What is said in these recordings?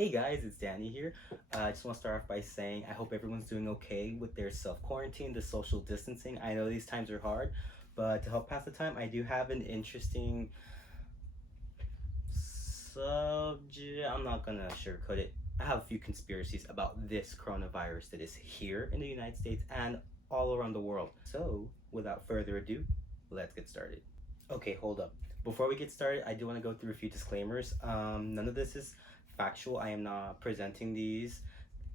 Hey guys, it's Danny here. I just want to start off by saying I hope everyone's doing okay with their self quarantine, the social distancing. I know these times are hard, but to help pass the time, I do have an interesting subject. I'm not gonna sugarcoat it. I have a few conspiracies about this coronavirus that is here in the United States and all around the world. So, without further ado, let's get started. Okay, hold up. Before we get started, I do want to go through a few disclaimers. None of this is factual. I am not presenting these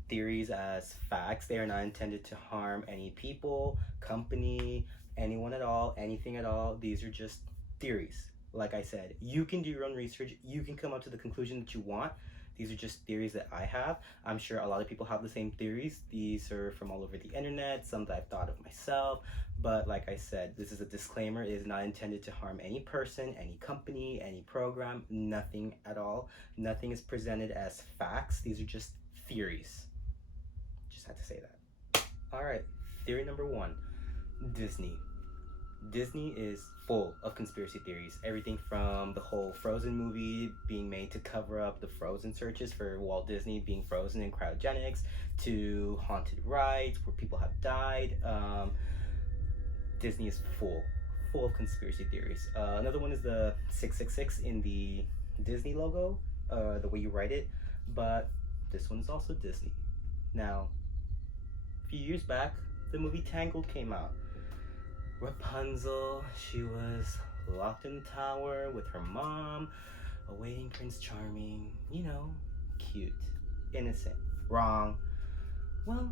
theories as facts. They are not intended to harm any people, company, anyone at all, anything at all. These are just theories. Like I said, you can do your own research. You can come up to the conclusion that you want. These are just theories that I have. I'm sure a lot of people have the same theories. These are from all over the internet, some that I've thought of myself. But like I said, this is a disclaimer. It is not intended to harm any person, any company, any program, nothing at all. Nothing is presented as facts. These are just theories. Just had to say that. All right, theory number one, Disney. Disney is full of conspiracy theories. Everything from the whole Frozen movie being made to cover up the Frozen searches for Walt Disney being frozen in cryogenics, to haunted rides where people have died. Disney is full of conspiracy theories. Another one is the 666 in the Disney logo, the way you write it. But this one's also Disney. Now, a few years back, the movie Tangled came out. Rapunzel, she was locked in the tower with her mom, awaiting Prince Charming. You know, cute, innocent. Wrong. Well,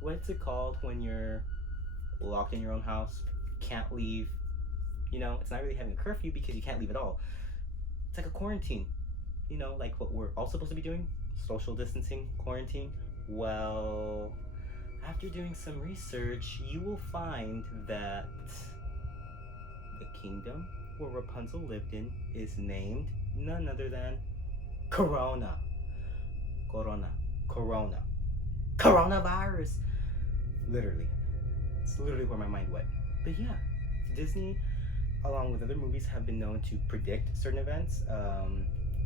what's it called when you're locked in your own house, can't leave? You know, it's not really having a curfew because you can't leave at all. It's like a quarantine. You know, like what we're all supposed to be doing, social distancing, quarantine. Well, after doing some research, you will find that the kingdom where Rapunzel lived in is named none other than Corona. Corona. Coronavirus. Literally. It's literally where my mind went. But yeah, Disney, along with other movies, have been known to predict certain events.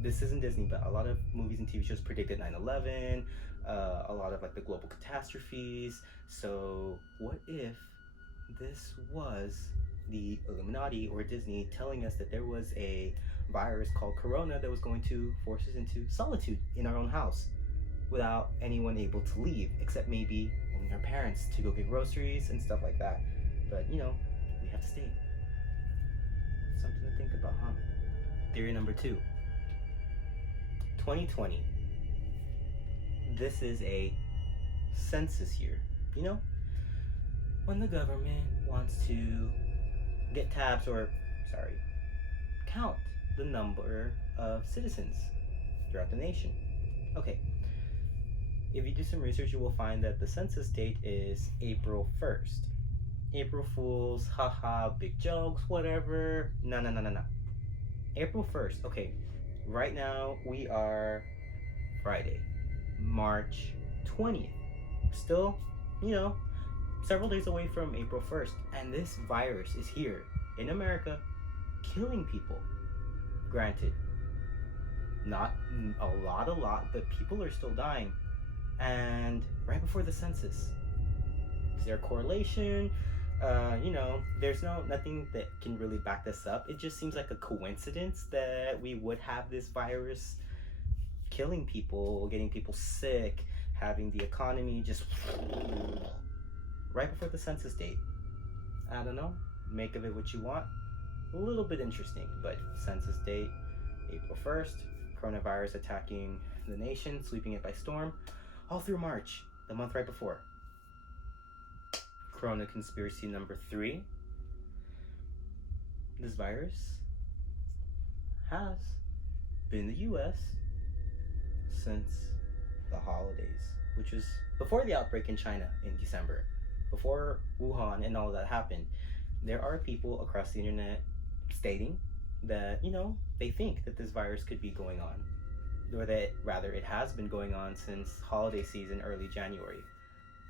This isn't Disney, but a lot of movies and TV shows predicted 9/11, a lot of like the global catastrophes. So what if this was the Illuminati or Disney telling us that there was a virus called Corona that was going to force us into solitude in our own house without anyone able to leave, except maybe only our parents to go get groceries and stuff like that. But you know, we have to stay. Something to think about, huh? Theory number two, 2020. This is a census year. You know, when the government wants to get tabs or, sorry, count the number of citizens throughout the nation. Okay, if you do some research, you will find that the census date is April 1st. April Fools, haha, big jokes, whatever. No. April 1st, okay, right now we are Friday, March 20th. Still, you know, several days away from April 1st, and this virus is here in America killing people. Granted, not a lot, but people are still dying. And right before the census, is there a correlation? You know, there's nothing that can really back this up. It just seems like a coincidence that we would have this virus killing people, getting people sick, having the economy just right before the census date. I don't know. Make of it what you want. A little bit interesting, but census date, April 1st, coronavirus attacking the nation, sweeping it by storm, all through March, the month right before. Corona conspiracy number three. This virus has been in the US since the holidays, which was before the outbreak in China in December, before Wuhan and all that happened. There are people across the internet stating that, you know, they think that this virus could be going on, or that rather it has been going on since holiday season, early January,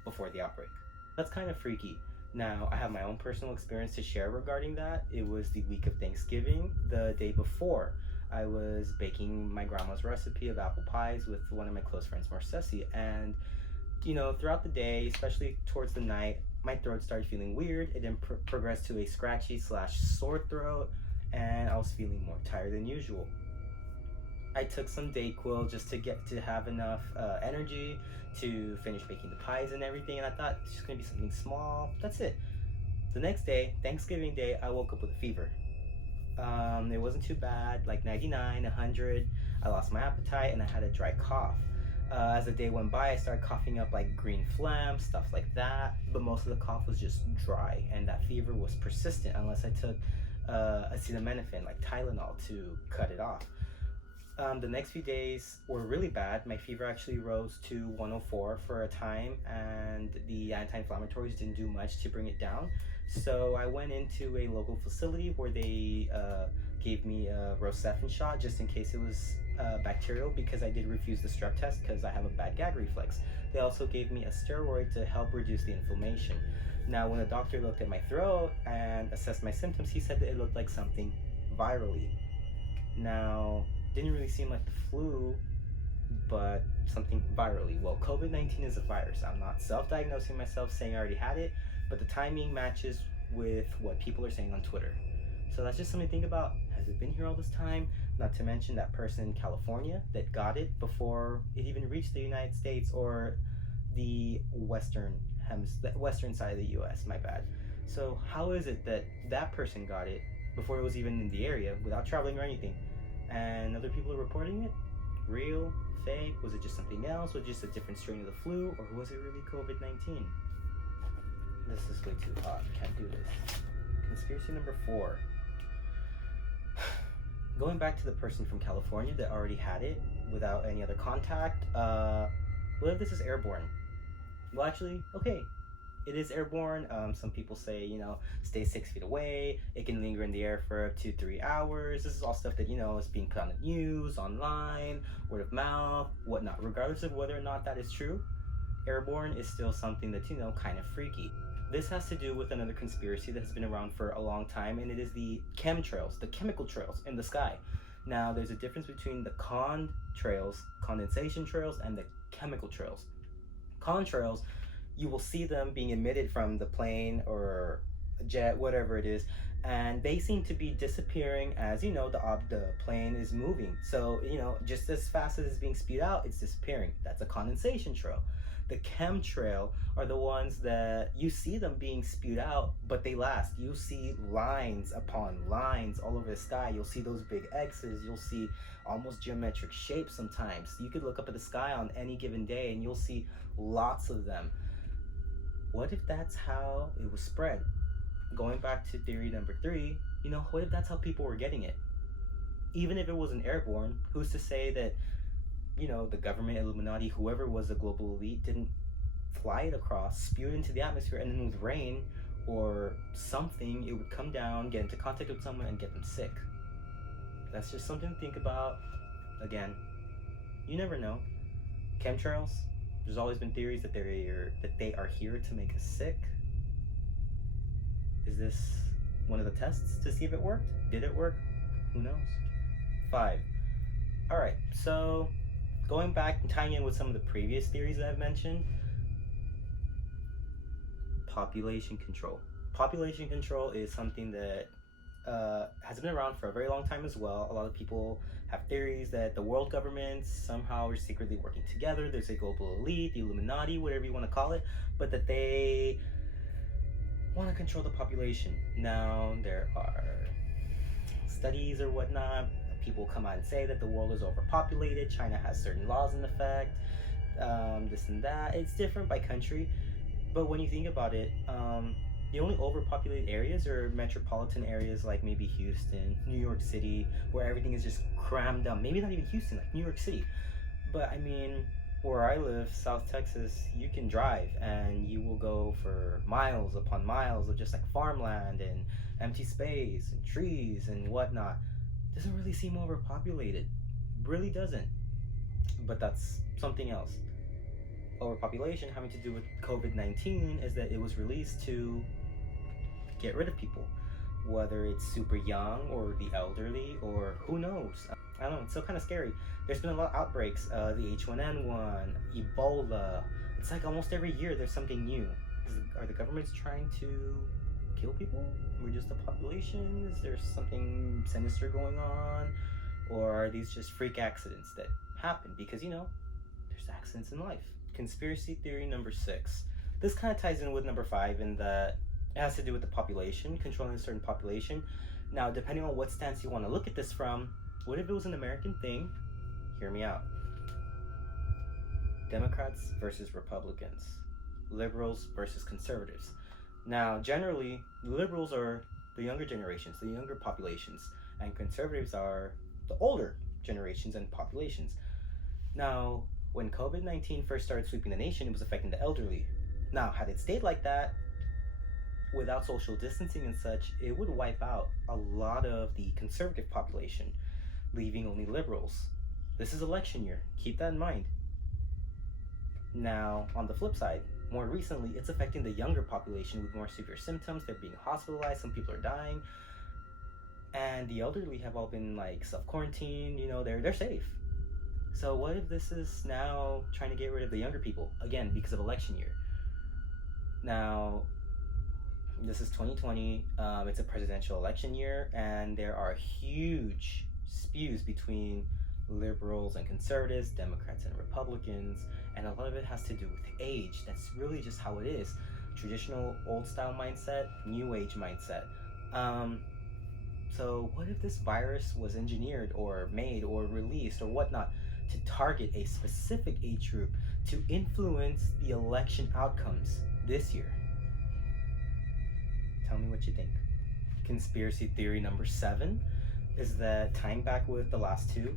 before the outbreak. That's kind of freaky. Now, I have my own personal experience to share regarding that. It was the week of Thanksgiving, the day before. I was baking my grandma's recipe of apple pies with one of my close friends, Marcesi, and throughout the day, especially towards the night, my throat started feeling weird. It then progressed to a scratchy slash sore throat, and I was feeling more tired than usual. I took some Dayquil just to get to have enough energy to finish baking the pies and everything, and I thought it's just gonna be something small. That's it. The next day, Thanksgiving Day, I woke up with a fever. It wasn't too bad, like 99, 100. I lost my appetite and I had a dry cough. As the day went by, I started coughing up like green phlegm, stuff like that. But most of the cough was just dry, and that fever was persistent unless I took acetaminophen, like Tylenol, to cut it off. The next few days were really bad. My fever actually rose to 104 for a time, and the anti-inflammatories didn't do much to bring it down. So I went into a local facility where they gave me a Rocephin shot just in case it was bacterial, because I did refuse the strep test because I have a bad gag reflex. They also gave me a steroid to help reduce the inflammation. Now, when the doctor looked at my throat and assessed my symptoms, he said that it looked like something virally. Now, didn't really seem like the flu, but something virally. Well, COVID-19 is a virus. I'm not self-diagnosing myself saying I already had it, but the timing matches with what people are saying on Twitter. So that's just something to think about. Has it been here all this time? Not to mention that person in California that got it before it even reached the United States or the western side of the US, my bad. So how is it that that person got it before it was even in the area without traveling or anything? And other people are reporting it? Real? Fake? Was it just something else? Was it just a different strain of the flu? Or was it really COVID-19? This is way too hot. Can't do this. Conspiracy number 4. Going back to the person from California that already had it without any other contact, what if this is airborne? Well, actually, okay, it is airborne. Some people say, stay 6 feet away. It can linger in the air for up to 3 hours. This is all stuff that, is being put on the news, online, word of mouth, whatnot. Regardless of whether or not that is true, airborne is still something that's, kind of freaky. This has to do with another conspiracy that has been around for a long time, and it is the chemtrails, the chemical trails in the sky. Now, there's a difference between the condensation trails, and the chemical trails. Contrails, you will see them being emitted from the plane or a jet, whatever it is, and they seem to be disappearing as the plane is moving. So just as fast as it's being spewed out, it's disappearing. That's a condensation trail. The chemtrail are the ones that you see them being spewed out, but they last. You see lines upon lines all over the sky. You'll see those big X's. You'll see almost geometric shapes sometimes. You could look up at the sky on any given day and you'll see lots of them. What if that's how it was spread? Going back to theory number 3, what if that's how people were getting it? Even if it wasn't airborne, who's to say that the government, Illuminati, whoever was the global elite, didn't fly it across, spew it into the atmosphere, and then with rain or something, it would come down, get into contact with someone, and get them sick. That's just something to think about. Again, you never know. Chemtrails, there's always been theories that they are here to make us sick. Is this one of the tests to see if it worked? Did it work? Who knows? 5. Alright, so going back and tying in with some of the previous theories that I've mentioned, population control. Population control is something that has been around for a very long time as well. A lot of people have theories that the world governments somehow are secretly working together. There's a global elite, the Illuminati, whatever you want to call it, but that they want to control the population. Now, there are studies or whatnot. People come out and say that the world is overpopulated. China has certain laws in effect, this and that. It's different by country. But when you think about it, the only overpopulated areas are metropolitan areas like maybe Houston, New York City, where everything is just crammed down. Maybe not even Houston, like New York City. But I mean, where I live, South Texas, you can drive and you will go for miles upon miles of just like farmland and empty space and trees and whatnot. Doesn't really seem overpopulated. Really doesn't. But that's something else. Overpopulation having to do with COVID-19 is that it was released to get rid of people. whether it's super young or the elderly or who knows. I don't know, it's still kind of scary. There's been a lot of outbreaks, the H1N1, Ebola. It's like almost every year there's something new. Are the governments trying to kill people? We're just a population? Is there something sinister going on? Or are these just freak accidents that happen? Because, there's accidents in life. Conspiracy theory number 6. This kind of ties in with number 5 in that it has to do with the population, controlling a certain population. Now, depending on what stance you want to look at this from, what if it was an American thing? Hear me out. Democrats versus Republicans. Liberals versus conservatives. Now, generally, liberals are the younger generations, the younger populations, and conservatives are the older generations and populations. Now, when COVID-19 first started sweeping the nation, it was affecting the elderly. Now, had it stayed like that, without social distancing and such, it would wipe out a lot of the conservative population, leaving only liberals. This is election year. Keep that in mind. Now, on the flip side, more recently, it's affecting the younger population with more severe symptoms. They're being hospitalized. Some people are dying. And the elderly have all been self-quarantined. They're safe. So what if this is now trying to get rid of the younger people? Again, because of election year. Now, this is 2020. It's a presidential election year, and there are huge spews between liberals and conservatives, Democrats and Republicans, and a lot of it has to do with age. That's really just how it is. Traditional old style mindset, new age mindset. So what if this virus was engineered or made or released or whatnot to target a specific age group to influence the election outcomes this year? Tell me what you think. Conspiracy theory number 7 is that, tying back with the last two,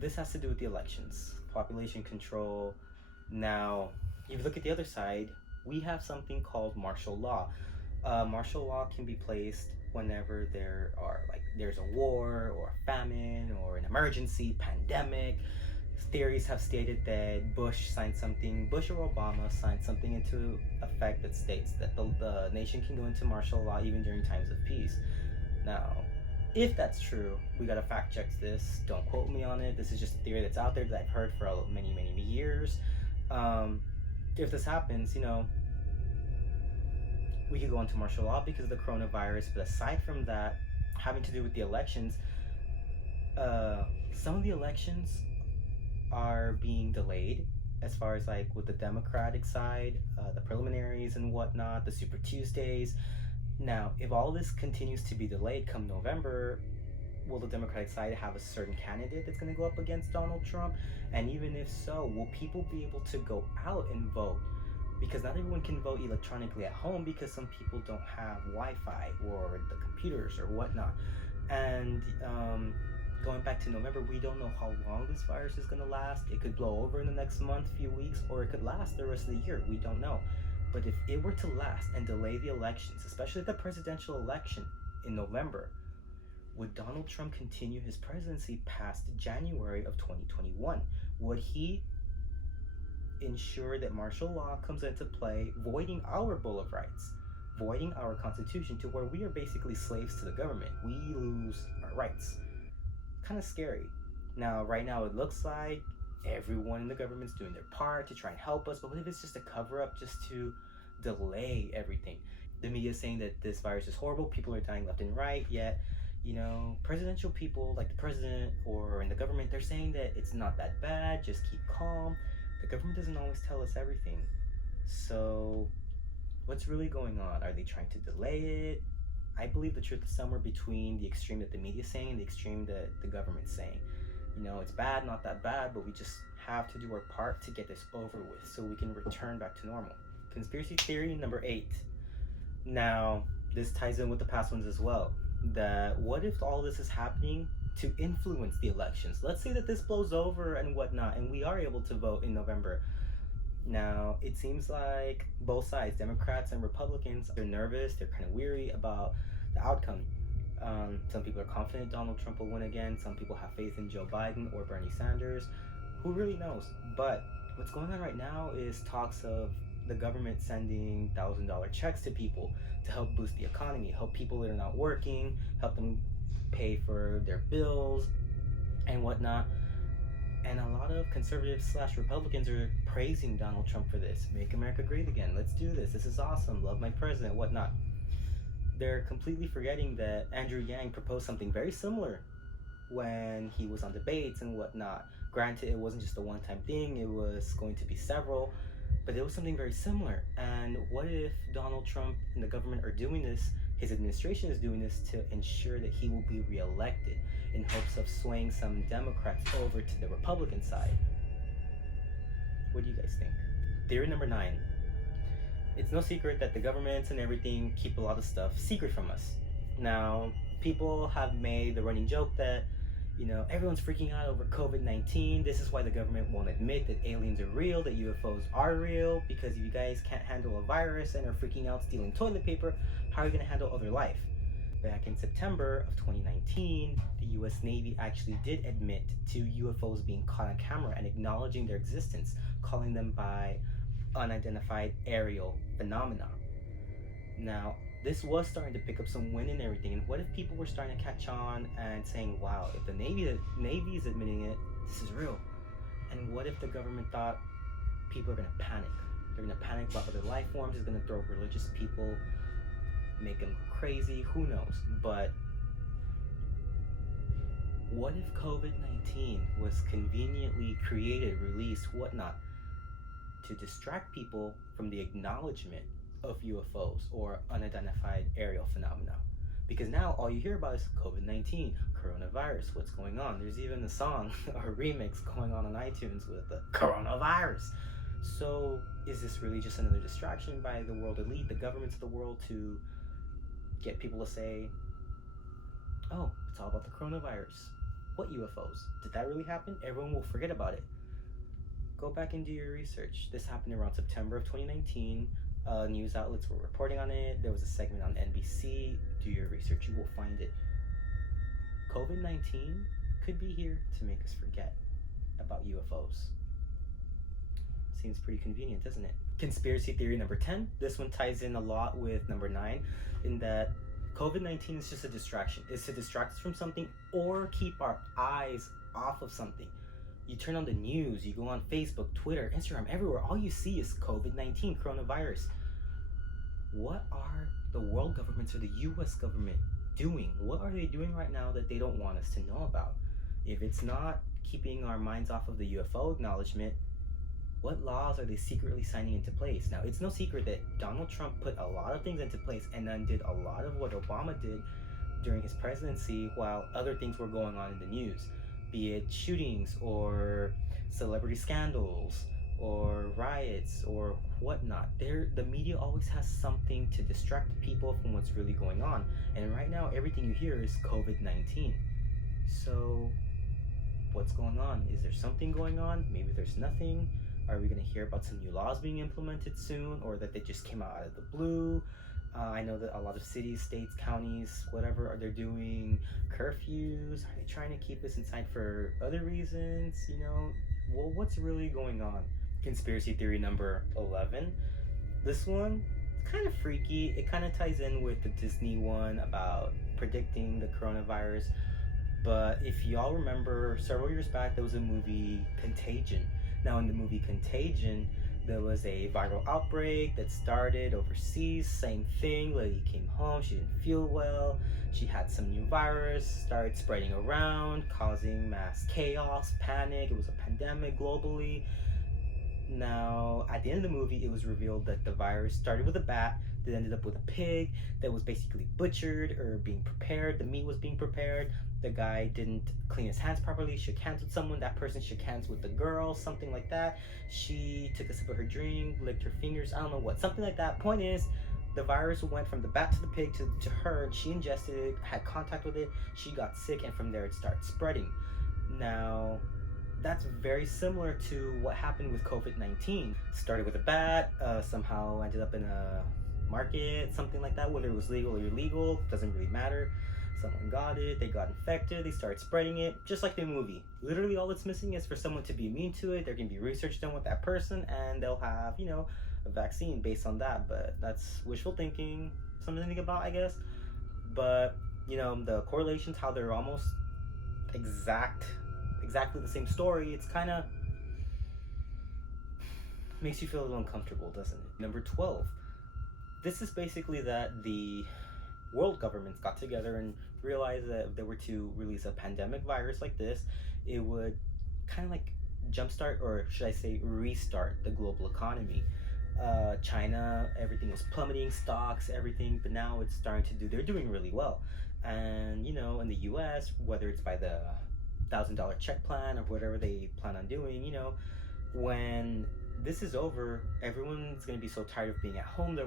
this has to do with the elections, population control. Now, if you look at the other side, we have something called martial law. Martial law can be placed whenever there's a war or a famine or an emergency, pandemic. Theories have stated that Bush or Obama signed something into effect that states that the nation can go into martial law even during times of peace. Now, if that's true, we gotta fact check this. Don't quote me on it. This is just a theory that's out there that I've heard for many, many years. If this happens, we could go into martial law because of the coronavirus. But aside from that, having to do with the elections, some of the elections are being delayed, as far as with the Democratic side, the preliminaries and whatnot, the Super Tuesdays. Now, if all this continues to be delayed come November, will the Democratic side have a certain candidate that's going to go up against Donald Trump? And even if so, will people be able to go out and vote? Because not everyone can vote electronically at home because some people don't have Wi-Fi or the computers or whatnot. And going back to November, we don't know how long this virus is going to last. It could blow over in the next month, few weeks, or it could last the rest of the year. We don't know. But if it were to last and delay the elections, especially the presidential election in November, would Donald Trump continue his presidency past January of 2021? Would he ensure that martial law comes into play, voiding our Bill of Rights, voiding our Constitution, to where we are basically slaves to the government? We lose our rights. Kind of scary. Now, right now, it looks like everyone in the government's doing their part to try and help us, but what if it's just a cover-up just to delay everything? The media is saying that this virus is horrible, people are dying left and right, yet, presidential people like the president or in the government, they're saying that it's not that bad, just keep calm. The government doesn't always tell us everything. So, what's really going on? Are they trying to delay it? I believe the truth is somewhere between the extreme that the media is saying and the extreme that the government's saying. It's bad, not that bad, but we just have to do our part to get this over with so we can return back to normal. Conspiracy theory number 8. Now, this ties in with the past ones as well. That what if all this is happening to influence the elections? Let's say that this blows over and whatnot, and we are able to vote in November. Now, it seems like both sides, Democrats and Republicans, they're nervous, they're kind of weary about the outcome. Some people are confident Donald Trump will win again. Some people have faith in Joe Biden or Bernie Sanders. Who really knows? But what's going on right now is talks of the government sending $1,000 checks to people to help boost the economy, help people that are not working, help them pay for their bills and whatnot. And a lot of conservatives slash Republicans are praising Donald Trump for this. Make America great again. Let's do this. This is awesome. Love my president, whatnot. They're completely forgetting that Andrew Yang proposed something very similar when he was on debates and whatnot. Granted, it wasn't just a one-time thing, it was going to be several, but it was something very similar. And what if Donald Trump and the government are doing this, his administration is doing this to ensure that he will be reelected in hopes of swaying some Democrats over to the Republican side? What do you guys think? Theory number 9. It's no secret that the governments and everything keep a lot of stuff secret from us. Now, people have made the running joke that, everyone's freaking out over COVID-19. This is why the government won't admit that aliens are real, that UFOs are real, because if you guys can't handle a virus and are freaking out stealing toilet paper, how are you going to handle other life? Back in September of 2019, the US Navy actually did admit to UFOs being caught on camera and acknowledging their existence, calling them by unidentified aerial phenomena. Now, this was starting to pick up some wind and everything, and what if people were starting to catch on and saying, wow, if the Navy is admitting it, this is real? And what if the government thought people are going to panic? They're going to panic about other life forms, it's going to throw religious people, make them crazy, who knows? But what if COVID-19 was conveniently created, released, whatnot, to distract people from the acknowledgement of UFOs or unidentified aerial phenomena? Because now all you hear about is COVID-19, coronavirus, what's going on? There's even a song, a remix going on iTunes with the coronavirus. So is this really just another distraction by the world elite, the governments of the world, to get people to say, oh, it's all about the coronavirus? What UFOs? Did that really happen? Everyone will forget about it. Go back and do your research. This happened around September of 2019. News outlets were reporting on it. There was a segment on NBC. Do your research, you will find it. COVID-19 could be here to make us forget about UFOs. Seems pretty convenient, doesn't it? Conspiracy theory number 10. This one ties in a lot with number 9, in that COVID-19 is just a distraction. It's to distract us from something or keep our eyes off of something. You turn on the news, you go on Facebook, Twitter, Instagram, everywhere. All you see is COVID-19, coronavirus. What are the world governments or the US government doing? What are they doing right now that they don't want us to know about? If it's not keeping our minds off of the UFO acknowledgement, what laws are they secretly signing into place? Now, it's no secret that Donald Trump put a lot of things into place and undid a lot of what Obama did during his presidency while other things were going on in the news. Be it shootings or celebrity scandals or riots or whatnot. The media always has something to distract people from what's really going on. And right now, everything you hear is COVID-19. So what's going on? Is there something going on? Maybe there's nothing. Are we going to hear about some new laws being implemented soon, or that they just came out of the blue? I know that a lot of cities, states, counties, whatever, they're doing curfews. Are they trying to keep us inside for other reasons? Well, what's really going on? Conspiracy theory number 11. This one, it's kind of freaky. It kind of ties in with the Disney one about predicting the coronavirus. But if y'all remember, several years back, there was a movie, Contagion. Now, in the movie Contagion, there was a viral outbreak that started overseas. Same thing, lady came home, she didn't feel well. She had some new virus, started spreading around, causing mass chaos, panic. It was a pandemic globally. Now, at the end of the movie, it was revealed that the virus started with a bat, that ended up with a pig, that was basically butchered or being prepared. The meat was being prepared. The guy didn't clean his hands properly, shook hands with someone, that person shook hands with the girl, something like that. She took a sip of her drink, licked her fingers, I don't know what, something like that. Point is, the virus went from the bat to the pig to her, and she ingested it, had contact with it, she got sick, and from there it started spreading. Now, that's very similar to what happened with COVID-19. Started with a bat, somehow ended up in a market, something like that. Whether it was legal or illegal, doesn't really matter. Someone got it, they got infected, they started spreading it, just like the movie. Literally, all it's missing is for someone to be immune to it. There can be research done with that person, and they'll have, a vaccine based on that. But that's wishful thinking, something to think about, I guess. But, the correlations, how they're almost exactly the same story, it's kind of makes you feel a little uncomfortable, doesn't it? Number 12. This is basically that the world governments got together and realized that if they were to release a pandemic virus like this, it would kind of like jumpstart, or should I say restart, the global economy. China, everything was plummeting, stocks, everything, but now they're doing really well. And, in the US, whether it's by the $1,000 check plan or whatever they plan on doing, when this is over, everyone's gonna be so tired of being at home. They're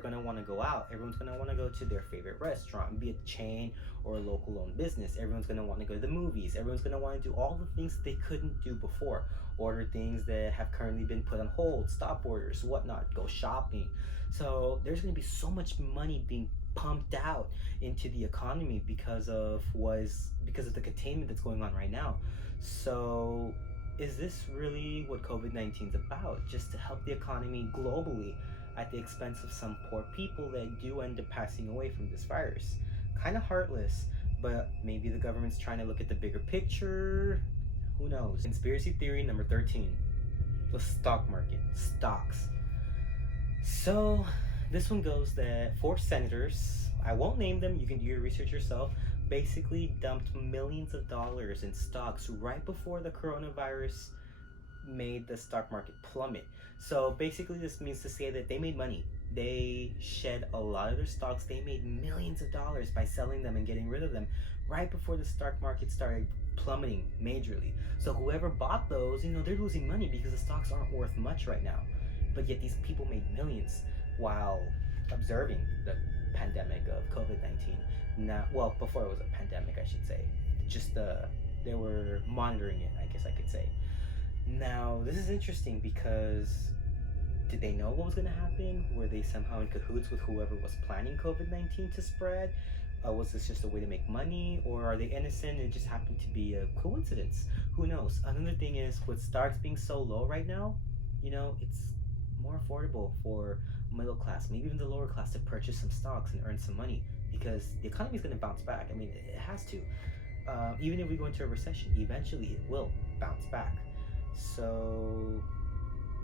gonna want to go out. Everyone's gonna want to go to their favorite restaurant, be it a chain or a local owned business. Everyone's gonna want to go to the movies. Everyone's gonna want to do all the things they couldn't do before. Order things that have currently been put on hold, stop orders, whatnot. Go shopping. So there's gonna be so much money being pumped out into the economy because of the containment that's going on right now. So is this really what COVID-19 is about? Just to help the economy globally at the expense of some poor people that do end up passing away from this virus? Kind of heartless, but maybe the government's trying to look at the bigger picture. Who knows? Conspiracy theory number 13. The stock market. Stocks. So this one goes that 4 senators, I won't name them, you can do your research yourself, basically dumped millions of dollars in stocks right before the coronavirus made the stock market plummet. So basically this means to say that they made money. They shed a lot of their stocks. They made millions of dollars by selling them and getting rid of them right before the stock market started plummeting majorly. So whoever bought those, they're losing money because the stocks aren't worth much right now. But yet these people made millions while observing the pandemic of COVID-19. Now, well, before it was a pandemic, I should say. They were monitoring it, I guess I could say. Now, this is interesting because did they know what was going to happen? Were they somehow in cahoots with whoever was planning COVID-19 to spread? Was this just a way to make money? Or are they innocent and it just happened to be a coincidence? Who knows? Another thing is, with stocks being so low right now, it's more affordable for middle class, maybe even the lower class, to purchase some stocks and earn some money, because the economy is going to bounce back. I mean, it has to. Even if we go into a recession, eventually it will bounce back. So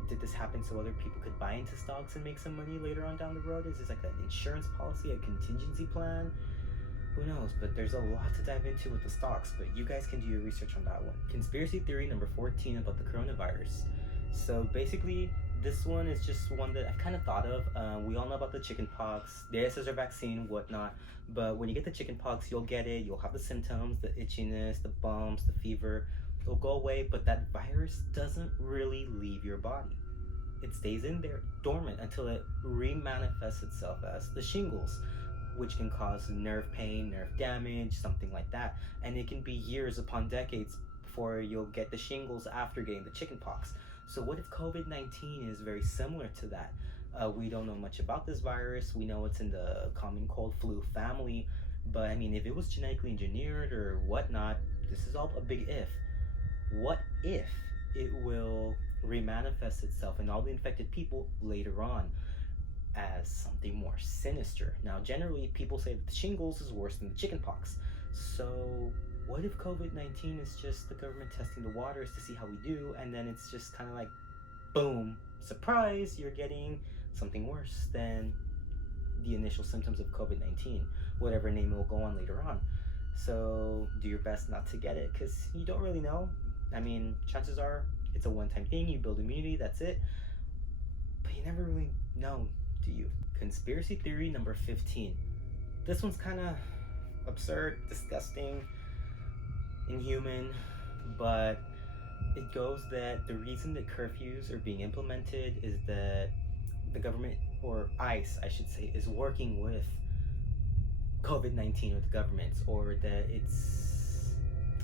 did this happen so other people could buy into stocks and make some money later on down the road? Is this like an insurance policy, a contingency plan? Who knows? But there's a lot to dive into with the stocks, but you guys can do your research on that one. Conspiracy theory number 14 about the coronavirus. So basically, this one is just one that I've kind of thought of. We all know about the chicken pox. There's a vaccine, whatnot. But when you get the chicken pox, you'll get it. You'll have the symptoms, the itchiness, the bumps, the fever. It'll go away, but that virus doesn't really leave your body. It stays in there dormant until it remanifests itself as the shingles, which can cause nerve pain, nerve damage, something like that. And it can be years upon decades before you'll get the shingles after getting the chicken pox. So what if COVID-19 is very similar to that? We don't know much about this virus. We know it's in the common cold flu family. But I mean, if it was genetically engineered or whatnot, this is all a big if. What if it will remanifest itself in all the infected people later on as something more sinister? Now, generally, people say that the shingles is worse than the chickenpox. So what if COVID-19 is just the government testing the waters to see how we do, and then it's just kind of like, boom, surprise, you're getting something worse than the initial symptoms of COVID-19, whatever name it will go on later on. So do your best not to get it, because you don't really know. I mean, chances are it's a one-time thing, you build immunity, that's it. But you never really know, do you? Conspiracy theory number 15. This one's kind of absurd, disgusting, inhuman, but it goes that the reason that curfews are being implemented is that the government, or ICE, I should say, is working with COVID-19 or the governments, or that it's,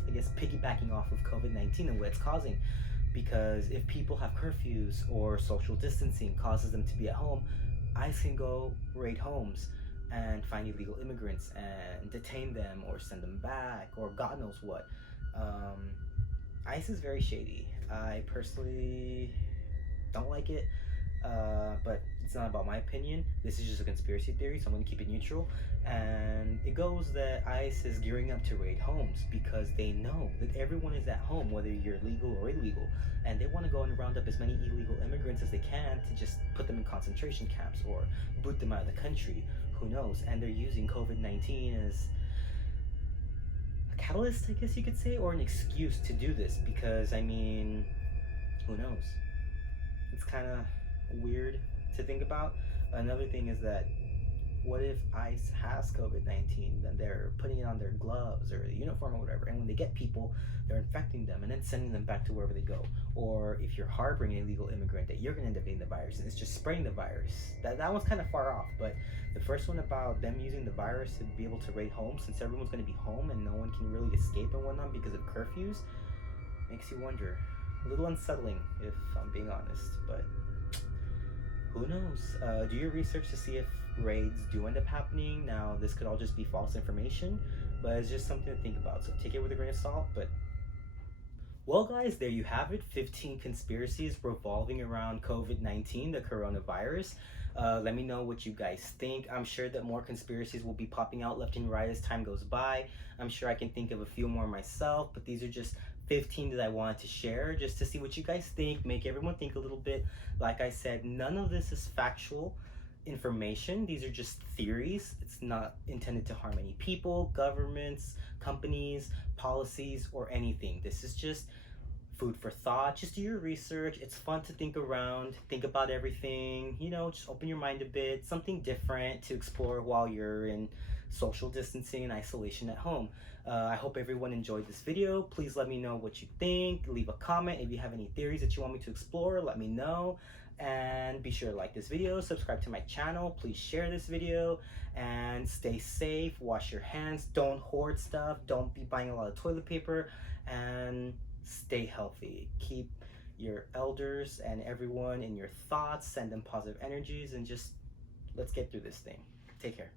I guess, piggybacking off of COVID-19 and what it's causing. Because if people have curfews or social distancing causes them to be at home, ICE can go raid homes and find illegal immigrants and detain them or send them back or God knows what. Um, ICE is very shady. I personally don't like it, but it's not about my opinion. This is just a conspiracy theory, so I'm going to keep it neutral. And it goes that ICE is gearing up to raid homes because they know that everyone is at home, whether you're legal or illegal, and they want to go and round up as many illegal immigrants as they can to just put them in concentration camps or boot them out of the country. Who knows? And they're using COVID-19 as a catalyst, I guess you could say, or an excuse to do this because, I mean, who knows? It's kind of weird to think about. Another thing is that what if ICE has COVID-19? Then they're putting it on their gloves or the uniform or whatever, and when they get people, they're infecting them and then sending them back to wherever they go. Or if you're harboring an illegal immigrant, that you're going to end up getting the virus and it's just spreading the virus. That one's kind of far off, but the first one about them using the virus to be able to raid homes, since everyone's going to be home and no one can really escape and whatnot because of curfews, makes you wonder. A little unsettling, if I'm being honest, but who knows? Do your research to see if raids do end up happening. Now, this could all just be false information, but it's just something to think about. So take it with a grain of salt. But, well, guys, there you have it. 15 conspiracies revolving around COVID-19, the coronavirus. Let me know what you guys think. I'm sure that more conspiracies will be popping out left and right as time goes by. I'm sure I can think of a few more myself, but these are just 15 that I wanted to share just to see what you guys think, make everyone think a little bit. Like I said, none of this is factual information. These are just theories. It's not intended to harm any people, governments, companies, policies, or anything. This is just food for thought. Just do your research. It's fun to think around, think about everything, just open your mind a bit, something different to explore while you're in social distancing and isolation at home. I hope everyone enjoyed this video. Please let me know what you think. Leave a comment. If you have any theories that you want me to explore, let me know. And be sure to like this video, subscribe to my channel. Please share this video and stay safe. Wash your hands. Don't hoard stuff. Don't be buying a lot of toilet paper. And stay healthy. Keep your elders and everyone in your thoughts. Send them positive energies and just let's get through this thing. Take care.